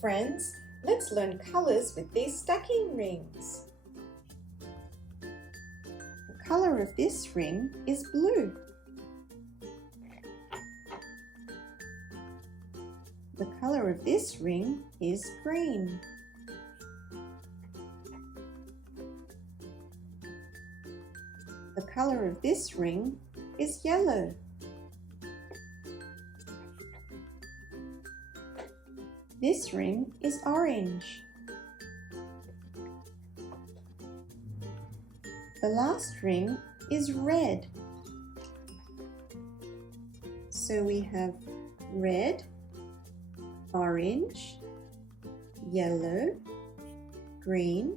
friends, let's learn colors with these stacking rings. The color of this ring is blue. The color of this ring is green. The color of this ring is yellow. This ring is orange. The last ring is red. So we have red, orange, yellow, green,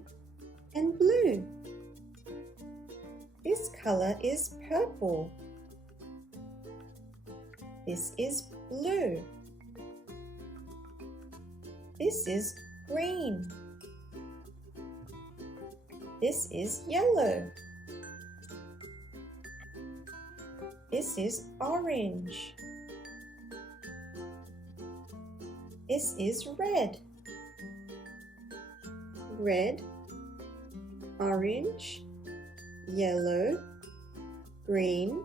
and blue. This color is purple. This is blue. This is green. This is yellow. This is orange. This is red. Red, orange, yellow, green,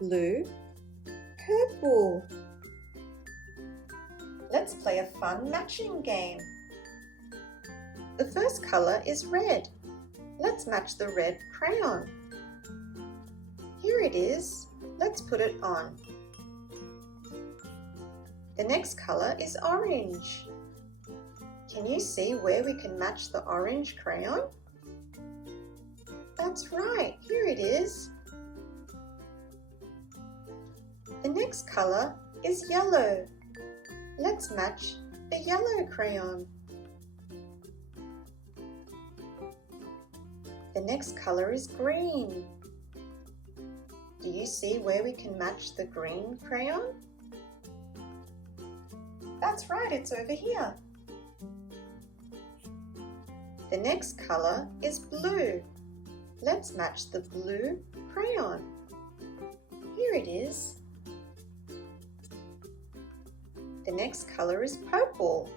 blue, purple. Let's play a fun matching game. The first color is red. Let's match the red crayon. Here it is. Let's put it on. The next color is orange. Can you see where we can match the orange crayon? That's right, here it is. The next color is yellow. Let's match the yellow crayon. The next color is green. Do you see where we can match the green crayon? That's right, it's over here. The next color is blue. Let's match the blue crayon. Here it is. The next color is purple.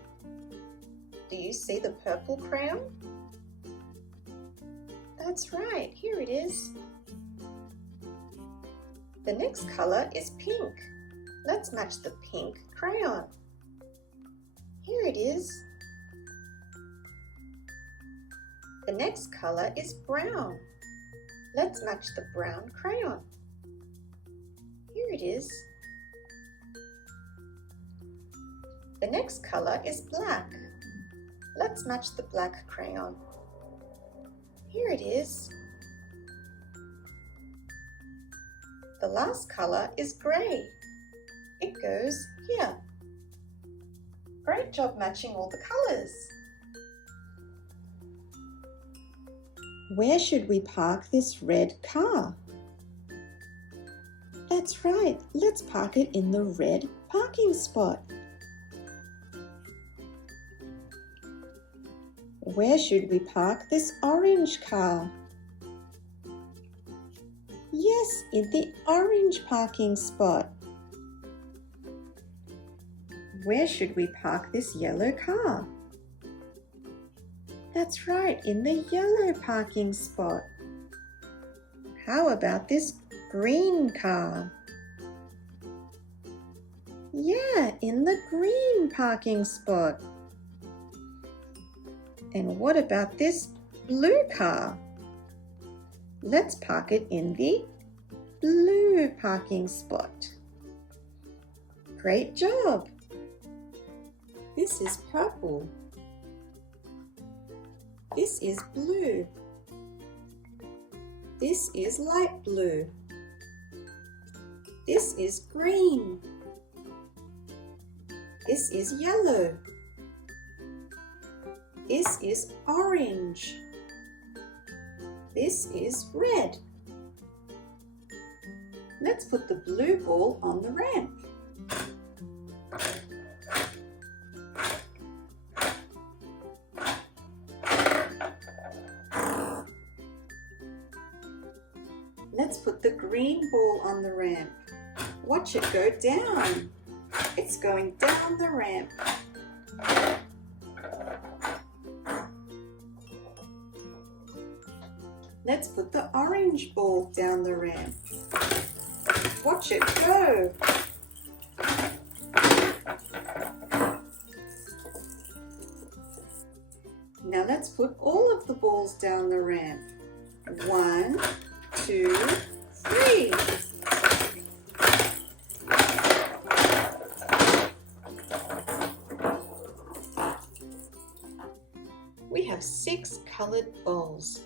Do you see the purple crayon? That's right, here it is. The next color is pink. Let's match the pink crayon. Here it is. The next color is brown. Let's match the brown crayon. Here it is. The next color is black. Let's match the black crayon. Here it is. The last color is gray. It goes here. Great job matching all the colors. Where should we park this red car? That's right, let's park it in the red parking spot. Where should we park this orange car? Yes, in the orange parking spot. Where should we park this yellow car? That's right, in the yellow parking spot. How about this green car? Yeah, in the green parking spot. And what about this blue car? Let's park it in the blue parking spot. Great job! This is purple. This is blue. This is light blue. This is green. This is yellow. This is orange. This is red. Let's put the blue ball on the ramp. Let's put the green ball on the ramp. Watch it go down. It's going down the ramp. Let's put the orange ball down the ramp. Watch it go. Now let's put all of the balls down the ramp. 1, 2, 3. We have 6 colored balls.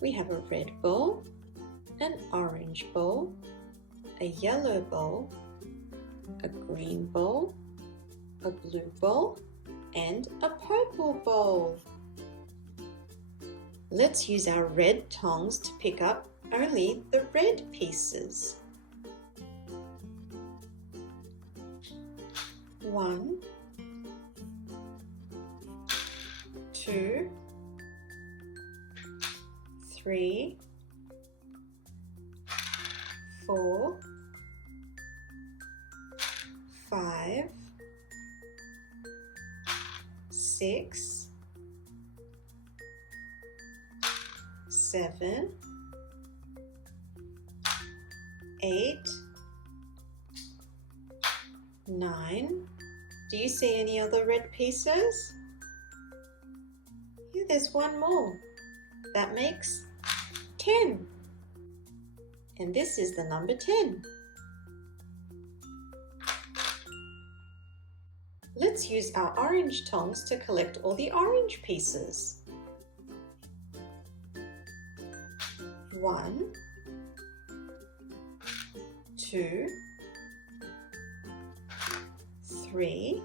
We have a red ball, an orange ball, a yellow ball, a green ball, a blue ball, and a purple bowl. Let's use our red tongs to pick up only the red pieces. 1, 2, 3, 4, 5, 6, 7, 8, 9. Do you see any other red pieces? Yeah, there's one more. That makes 10. And this is the number 10. Let's use our orange tongs to collect all the orange pieces. 1, 2, 3,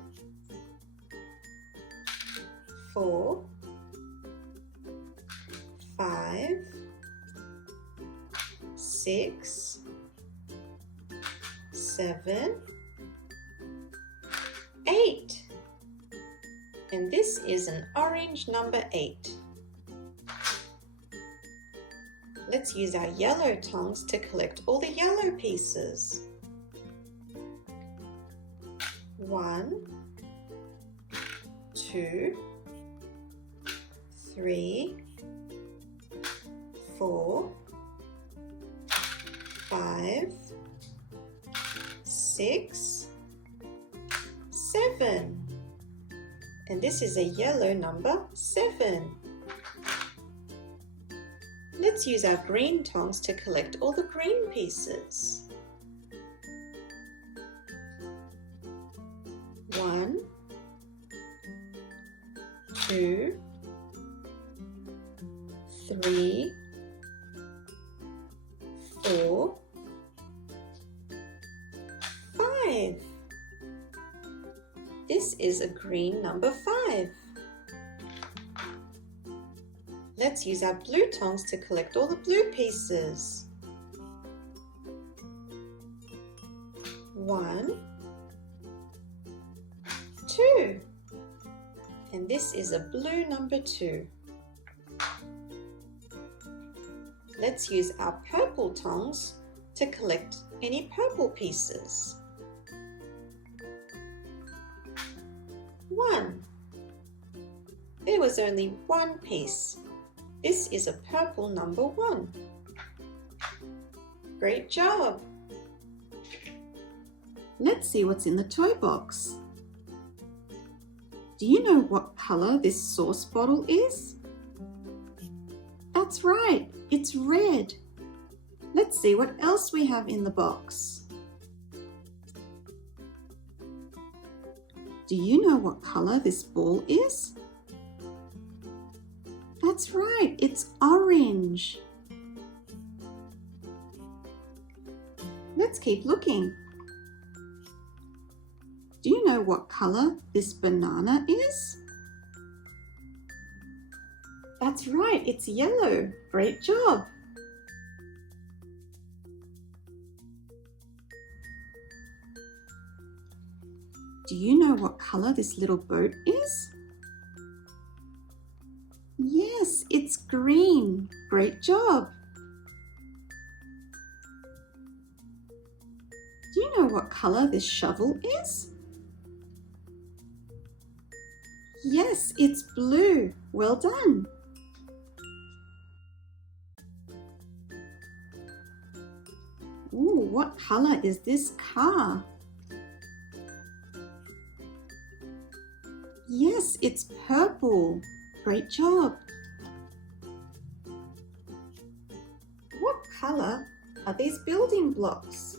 4, 5, 6, 7, 8. And this is an orange number 8. Let's use our yellow tongs to collect all the yellow pieces. 1, 2, 3, 4, 5, 6, 7. And this is a yellow number 7. Let's use our green tongs to collect all the green pieces. 1, 2, 3, 4, 5. This is a green number 5. Let's use our blue tongs to collect all the blue pieces. 1, 2. And this is a blue number 2. Let's use our purple tongs to collect any purple pieces. 1. There was only one piece. This is a purple number 1. Great job! Let's see what's in the toy box. Do you know what color this sauce bottle is? That's right, it's red. Let's see what else we have in the box. Do you know what color this ball is? That's right, it's orange. Let's keep looking. Do you know what color this banana is? That's right, it's yellow. Great job. Do you know what color this little boat is? Yes, it's green. Great job. Do you know what color this shovel is? Yes, it's blue. Well done. what color is this car? Yes, it's purple. Great job. What color are these building blocks?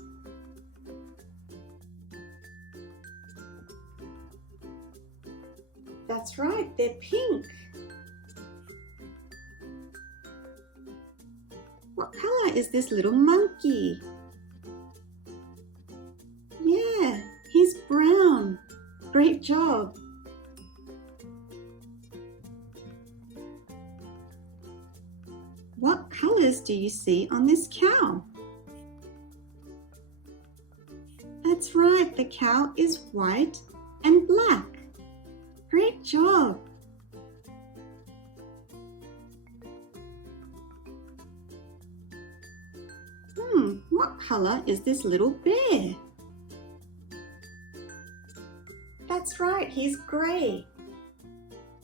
That's right, they're pink. What color is this little monkey? Yeah, he's brown. Great job. What colors do you see on this cow? That's right, the cow is white and black. Great job. What color is this little bear? That's right, he's grey.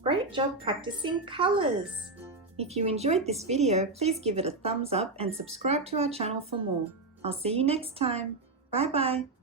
Great job practicing colors. If you enjoyed this video, please give it a thumbs up and subscribe to our channel for more. I'll see you next time. Bye bye.